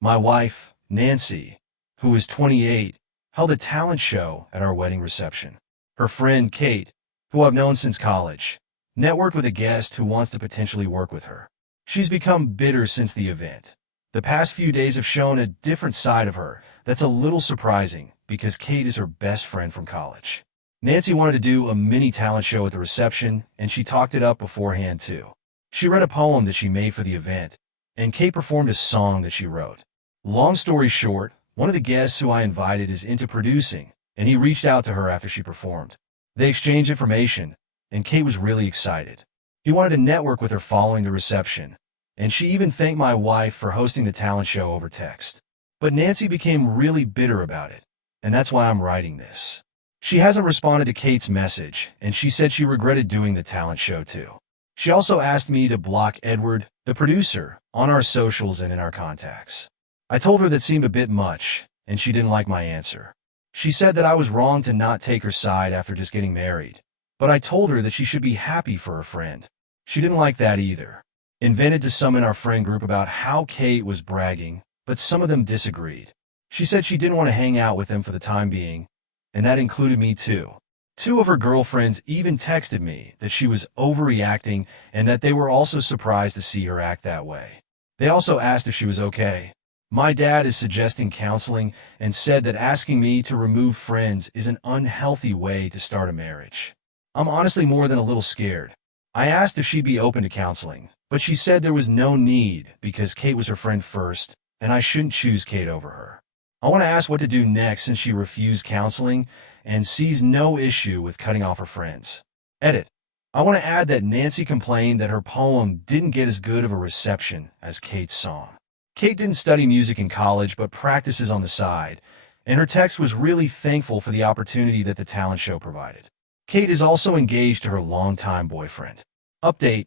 My wife, Nancy, who is 28, held a talent show at our wedding reception. Her friend, Kate, who I've known since college, networked with a guest who wants to potentially work with her. She's become bitter since the event. The past few days have shown a different side of her that's a little surprising because Kate is her best friend from college. Nancy wanted to do a mini talent show at the reception, and she talked it up beforehand too. She read a poem that she made for the event, and Kate performed a song that she wrote. Long story short, one of the guests who I invited is into producing, and he reached out to her after she performed. They exchanged information, and Kate was really excited. He wanted to network with her following the reception, and she even thanked my wife for hosting the talent show over text. But Nancy became really bitter about it, and that's why I'm writing this. She hasn't responded to Kate's message, and she said she regretted doing the talent show too. She also asked me to block Edward, the producer, on our socials and in our contacts. I told her that seemed a bit much, and she didn't like my answer. She said that I was wrong to not take her side after just getting married, but I told her that she should be happy for her friend. She didn't like that either. Invented to some in our friend group about how Kate was bragging, but some of them disagreed. She said she didn't want to hang out with them for the time being, and that included me too. Two of her girlfriends even texted me that she was overreacting and that they were also surprised to see her act that way. They also asked if she was okay. My dad is suggesting counseling and said that asking me to remove friends is an unhealthy way to start a marriage. I'm honestly more than a little scared. I asked if she'd be open to counseling, but she said there was no need because Kate was her friend first, and I shouldn't choose Kate over her. I want to ask what to do next since she refused counseling and sees no issue with cutting off her friends. Edit. I want to add that Nancy complained that her poem didn't get as good of a reception as Kate's song. Kate didn't study music in college but practices on the side, and her text was really thankful for the opportunity that the talent show provided. Kate is also engaged to her longtime boyfriend. Update.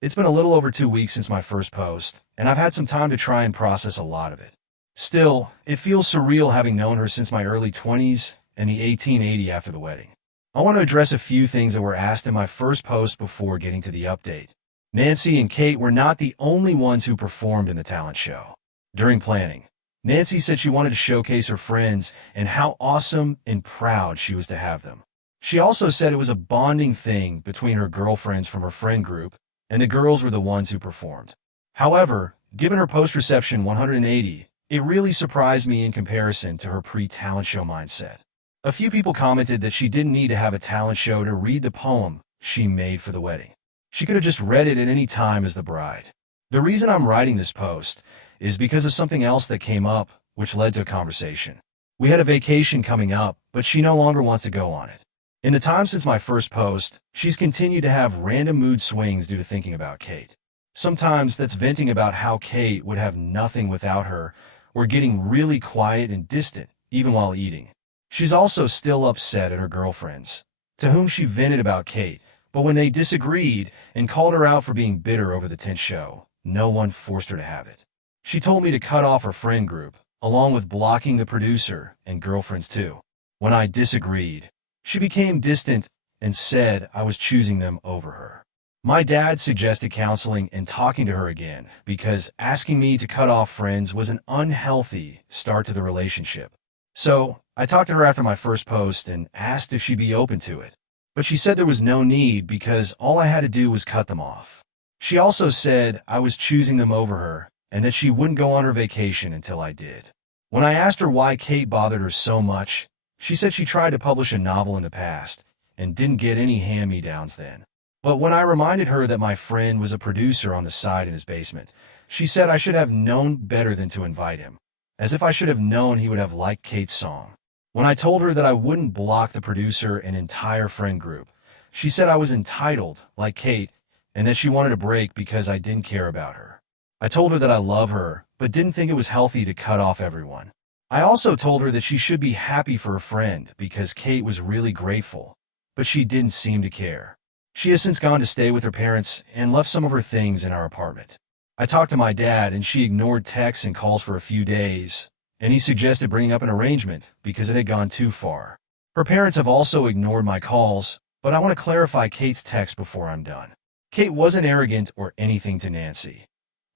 It's been a little over 2 weeks since my first post, and I've had some time to try and process a lot of it. Still, it feels surreal having known her since my early 20s and the 1880 after the wedding. I want to address a few things that were asked in my first post before getting to the update. Nancy and Kate were not the only ones who performed in the talent show. During planning, Nancy said she wanted to showcase her friends and how awesome and proud she was to have them. She also said it was a bonding thing between her girlfriends from her friend group, and the girls were the ones who performed. However, given her post-reception 180, it really surprised me in comparison to her pre-talent show mindset. A few people commented that she didn't need to have a talent show to read the poem she made for the wedding. She could have just read it at any time as the bride. The reason I'm writing this post is because of something else that came up, which led to a conversation. We had a vacation coming up, but she no longer wants to go on it. In the time since my first post, she's continued to have random mood swings due to thinking about Kate. Sometimes that's venting about how Kate would have nothing without her, or getting really quiet and distant, even while eating. She's also still upset at her girlfriends, to whom she vented about Kate, but when they disagreed and called her out for being bitter over the tent show, no one forced her to have it. She told me to cut off her friend group, along with blocking the producer and girlfriends too. When I disagreed, she became distant and said I was choosing them over her. My dad suggested counseling and talking to her again because asking me to cut off friends was an unhealthy start to the relationship. So I talked to her after my first post and asked if she'd be open to it. But she said there was no need because all I had to do was cut them off. She also said I was choosing them over her and that she wouldn't go on her vacation until I did. When I asked her why Kate bothered her so much, she said she tried to publish a novel in the past and didn't get any hand-me-downs then. But when I reminded her that my friend was a producer on the side in his basement, she said I should have known better than to invite him, as if I should have known he would have liked Kate's song. When I told her that I wouldn't block the producer and entire friend group, she said I was entitled, like Kate, and that she wanted a break because I didn't care about her. I told her that I love her, but didn't think it was healthy to cut off everyone. I also told her that she should be happy for her friend because Kate was really grateful, but she didn't seem to care. She has since gone to stay with her parents and left some of her things in our apartment. I talked to my dad and she ignored texts and calls for a few days, and he suggested bringing up an arrangement because it had gone too far. Her parents have also ignored my calls, but I want to clarify Kate's text before I'm done. Kate wasn't arrogant or anything to Nancy.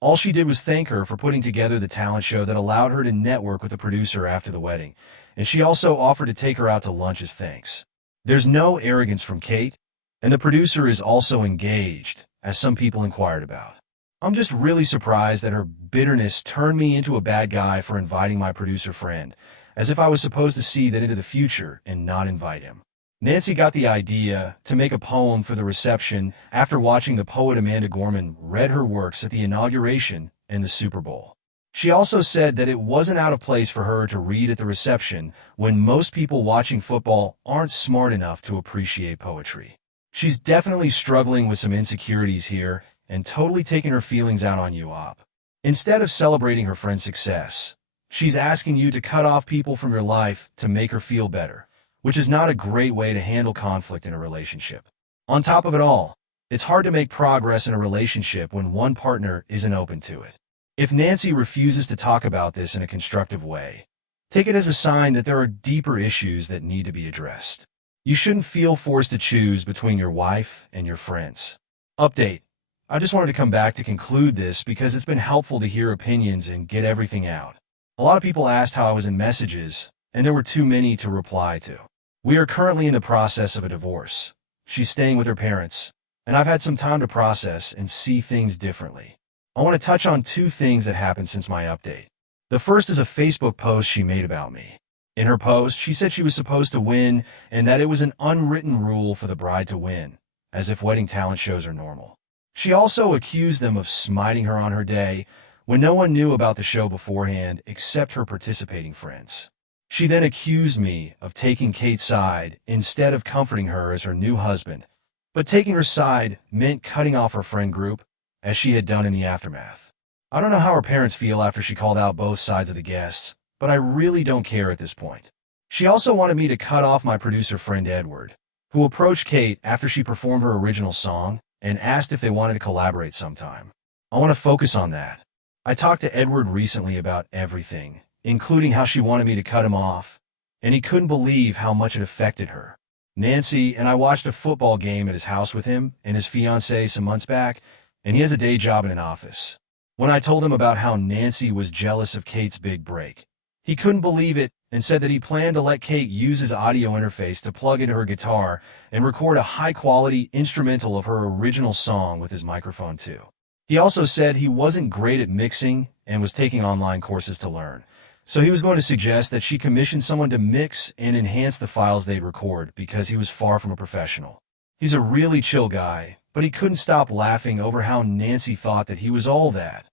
All she did was thank her for putting together the talent show that allowed her to network with the producer after the wedding, and she also offered to take her out to lunch as thanks. There's no arrogance from Kate, and the producer is also engaged, as some people inquired about. I'm just really surprised that her bitterness turned me into a bad guy for inviting my producer friend, as if I was supposed to see that into the future and not invite him. Nancy got the idea to make a poem for the reception after watching the poet Amanda Gorman read her works at the inauguration and the Super Bowl. She also said that it wasn't out of place for her to read at the reception when most people watching football aren't smart enough to appreciate poetry. She's definitely struggling with some insecurities here and totally taking her feelings out on you, Op. Instead of celebrating her friend's success, she's asking you to cut off people from your life to make her feel better, which is not a great way to handle conflict in a relationship. On top of it all, it's hard to make progress in a relationship when one partner isn't open to it. If Nancy refuses to talk about this in a constructive way, take it as a sign that there are deeper issues that need to be addressed. You shouldn't feel forced to choose between your wife and your friends. Update. I just wanted to come back to conclude this because it's been helpful to hear opinions and get everything out. A lot of people asked how I was in messages, and there were too many to reply to. We are currently in the process of a divorce. She's staying with her parents, and I've had some time to process and see things differently. I want to touch on two things that happened since my update. The first is a Facebook post she made about me. In her post, she said she was supposed to win and that it was an unwritten rule for the bride to win, as if wedding talent shows are normal. She also accused them of smiting her on her day when no one knew about the show beforehand except her participating friends. She then accused me of taking Kate's side instead of comforting her as her new husband, but taking her side meant cutting off her friend group, as she had done in the aftermath. I don't know how her parents feel after she called out both sides of the guests, but I really don't care at this point. She also wanted me to cut off my producer friend Edward, who approached Kate after she performed her original song and asked if they wanted to collaborate sometime. I want to focus on that. I talked to Edward recently about everything, including how she wanted me to cut him off, and he couldn't believe how much it affected her. Nancy and I watched a football game at his house with him and his fiancée some months back, and he has a day job in an office. When I told him about how Nancy was jealous of Kate's big break, he couldn't believe it and said that he planned to let Kate use his audio interface to plug into her guitar and record a high-quality instrumental of her original song with his microphone too. He also said he wasn't great at mixing and was taking online courses to learn, so he was going to suggest that she commission someone to mix and enhance the files they'd record because he was far from a professional. He's a really chill guy, but he couldn't stop laughing over how Nancy thought that he was all that.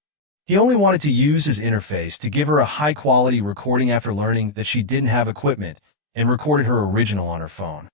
He only wanted to use his interface to give her a high-quality recording after learning that she didn't have equipment and recorded her original on her phone.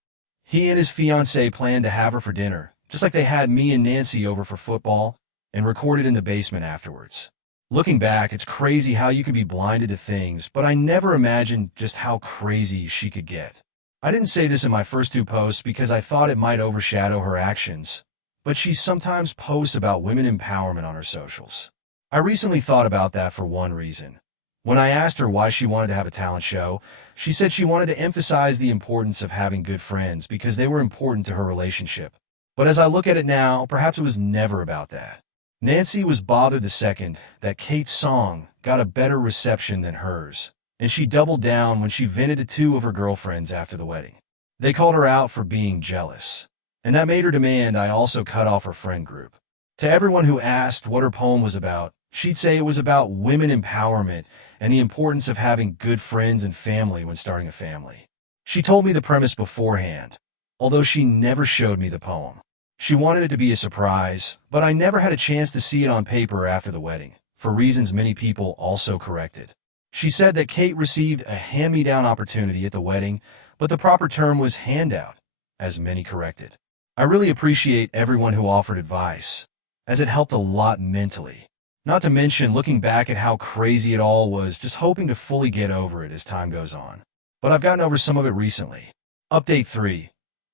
He and his fiancée planned to have her for dinner, just like they had me and Nancy over for football, and recorded in the basement afterwards. Looking back, it's crazy how you can be blinded to things, but I never imagined just how crazy she could get. I didn't say this in my first two posts because I thought it might overshadow her actions, but she sometimes posts about women empowerment on her socials. I recently thought about that for one reason. When I asked her why she wanted to have a talent show, she said she wanted to emphasize the importance of having good friends because they were important to her relationship. But as I look at it now, perhaps it was never about that. Nancy was bothered the second that Kate's song got a better reception than hers, and she doubled down when she vented to two of her girlfriends after the wedding. They called her out for being jealous, and that made her demand I also cut off her friend group. To everyone who asked what her poem was about, she'd say it was about women empowerment and the importance of having good friends and family when starting a family. She told me the premise beforehand, although she never showed me the poem. She wanted it to be a surprise, but I never had a chance to see it on paper after the wedding, for reasons many people also corrected. She said that Kate received a hand-me-down opportunity at the wedding, but the proper term was handout, as many corrected. I really appreciate everyone who offered advice, as it helped a lot mentally. Not to mention looking back at how crazy it all was, just hoping to fully get over it as time goes on. But I've gotten over some of it recently. Update 3.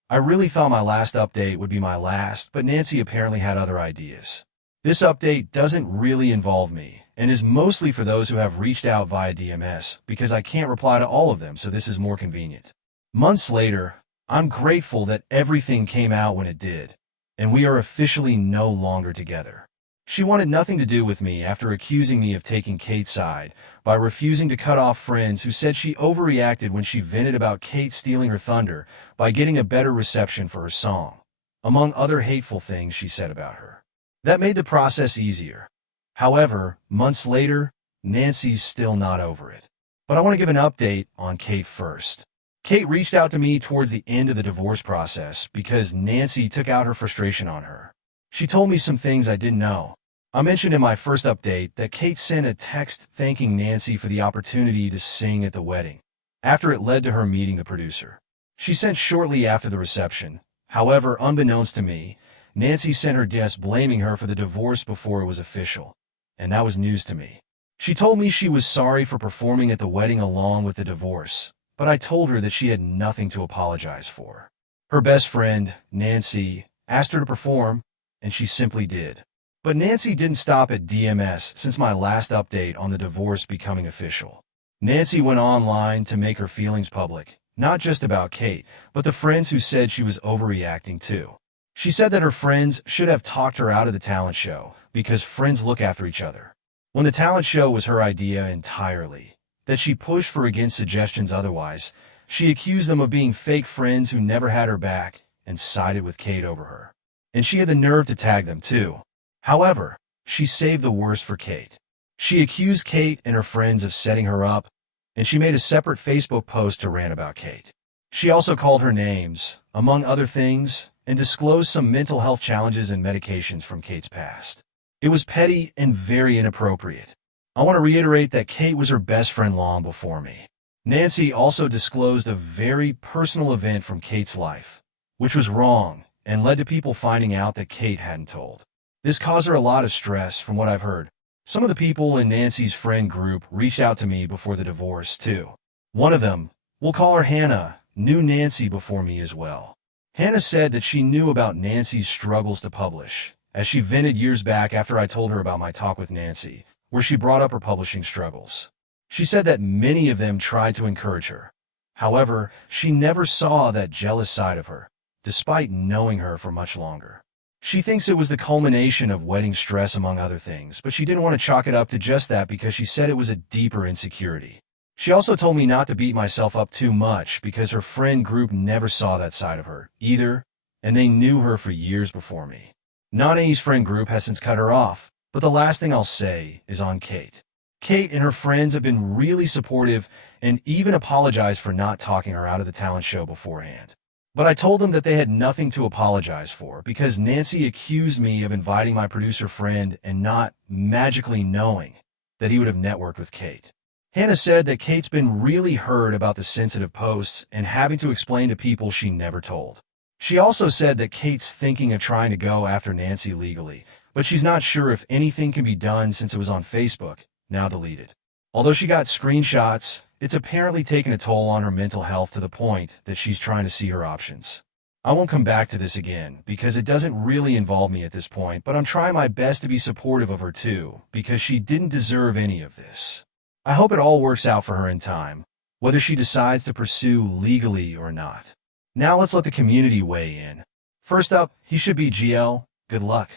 I really thought my last update would be my last, but Nancy apparently had other ideas. This update doesn't really involve me, and is mostly for those who have reached out via DMS, because I can't reply to all of them, so this is more convenient. Months later, I'm grateful that everything came out when it did, and we are officially no longer together. She wanted nothing to do with me after accusing me of taking Kate's side by refusing to cut off friends who said she overreacted when she vented about Kate stealing her thunder by getting a better reception for her song, among other hateful things she said about her. That made the process easier. However, months later, Nancy's still not over it. But I want to give an update on Kate first. Kate reached out to me towards the end of the divorce process because Nancy took out her frustration on her. She told me some things I didn't know. I mentioned in my first update that Kate sent a text thanking Nancy for the opportunity to sing at the wedding, after it led to her meeting the producer. She sent shortly after the reception. However, unbeknownst to me, Nancy sent her DS blaming her for the divorce before it was official, and that was news to me. She told me she was sorry for performing at the wedding along with the divorce, but I told her that she had nothing to apologize for. Her best friend, Nancy, asked her to perform, and she simply did. But Nancy didn't stop at DMS since my last update on the divorce becoming official. Nancy went online to make her feelings public, not just about Kate, but the friends who said she was overreacting too. She said that her friends should have talked her out of the talent show because friends look after each other. When the talent show was her idea entirely, that she pushed for against suggestions otherwise, she accused them of being fake friends who never had her back and sided with Kate over her. And she had the nerve to tag them too. However, she saved the worst for Kate. She accused Kate and her friends of setting her up, and she made a separate Facebook post to rant about Kate. She also called her names, among other things, and disclosed some mental health challenges and medications from Kate's past. It was petty and very inappropriate. I want to reiterate that Kate was her best friend long before me. Nancy also disclosed a very personal event from Kate's life, which was wrong and led to people finding out that Kate hadn't told. This caused her a lot of stress from what I've heard. Some of the people in Nancy's friend group reached out to me before the divorce, too. One of them, we'll call her Hannah, knew Nancy before me as well. Hannah said that she knew about Nancy's struggles to publish, as she vented years back after I told her about my talk with Nancy, where she brought up her publishing struggles. She said that many of them tried to encourage her. However, she never saw that jealous side of her, despite knowing her for much longer. She thinks it was the culmination of wedding stress among other things, but she didn't want to chalk it up to just that because she said it was a deeper insecurity. She also told me not to beat myself up too much because her friend group never saw that side of her, either, and they knew her for years before me. Nani's friend group has since cut her off, but the last thing I'll say is on Kate. Kate and her friends have been really supportive and even apologized for not talking her out of the talent show beforehand. But I told them that they had nothing to apologize for because Nancy accused me of inviting my producer friend and not magically knowing that he would have networked with Kate. Hannah said that Kate's been really hurt about the sensitive posts and having to explain to people she never told. She also said that Kate's thinking of trying to go after Nancy legally, but she's not sure if anything can be done since it was on Facebook, now deleted. Although she got screenshots, it's apparently taken a toll on her mental health to the point that she's trying to see her options. I won't come back to this again because it doesn't really involve me at this point, but I'm trying my best to be supportive of her too because she didn't deserve any of this. I hope it all works out for her in time, whether she decides to pursue legally or not. Now let's let the community weigh in. First up, he should be GL. Good luck.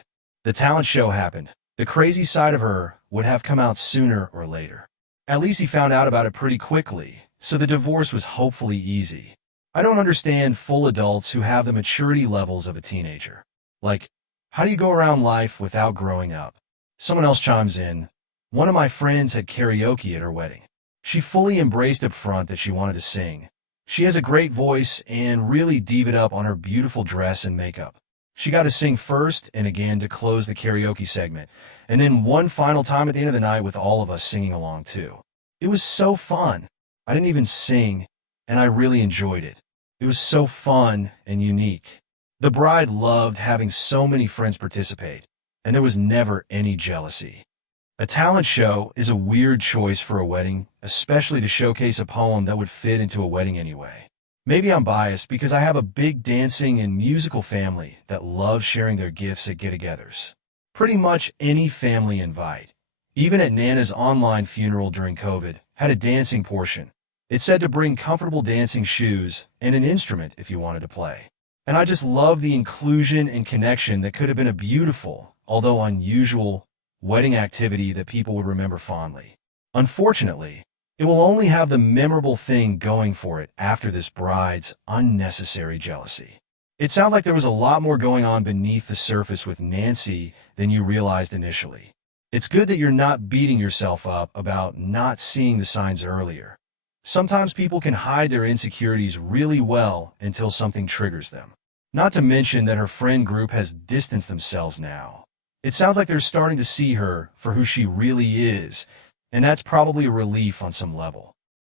The talent show happened. The crazy side of her would have come out sooner or later. At least he found out about it pretty quickly, so the divorce was hopefully easy. I don't understand full adults who have the maturity levels of a teenager. Like, how do you go around life without growing up? Someone else chimes in. One of my friends had karaoke at her wedding. She fully embraced up front that she wanted to sing. She has a great voice and really diva'd up on her beautiful dress and makeup. She got to sing first and again to close the karaoke segment, and then one final time at the end of the night with all of us singing along too. It was so fun. I didn't even sing, and I really enjoyed it. It was so fun and unique. The bride loved having so many friends participate, and there was never any jealousy. A talent show is a weird choice for a wedding, especially to showcase a poem that would fit into a wedding anyway. Maybe I'm biased because I have a big dancing and musical family that loves sharing their gifts at get-togethers. Pretty much any family invite, even at Nana's online funeral during COVID, had a dancing portion. It said to bring comfortable dancing shoes and an instrument if you wanted to play. And I just love the inclusion and connection that could have been a beautiful, although unusual, wedding activity that people would remember fondly. Unfortunately, it will only have the memorable thing going for it after this bride's unnecessary jealousy. It sounds like there was a lot more going on beneath the surface with Nancy than you realized initially. It's good that you're not beating yourself up about not seeing the signs earlier. Sometimes people can hide their insecurities really well until something triggers them. Not to mention that her friend group has distanced themselves now. It sounds like they're starting to see her for who she really is, and that's probably a relief on some level.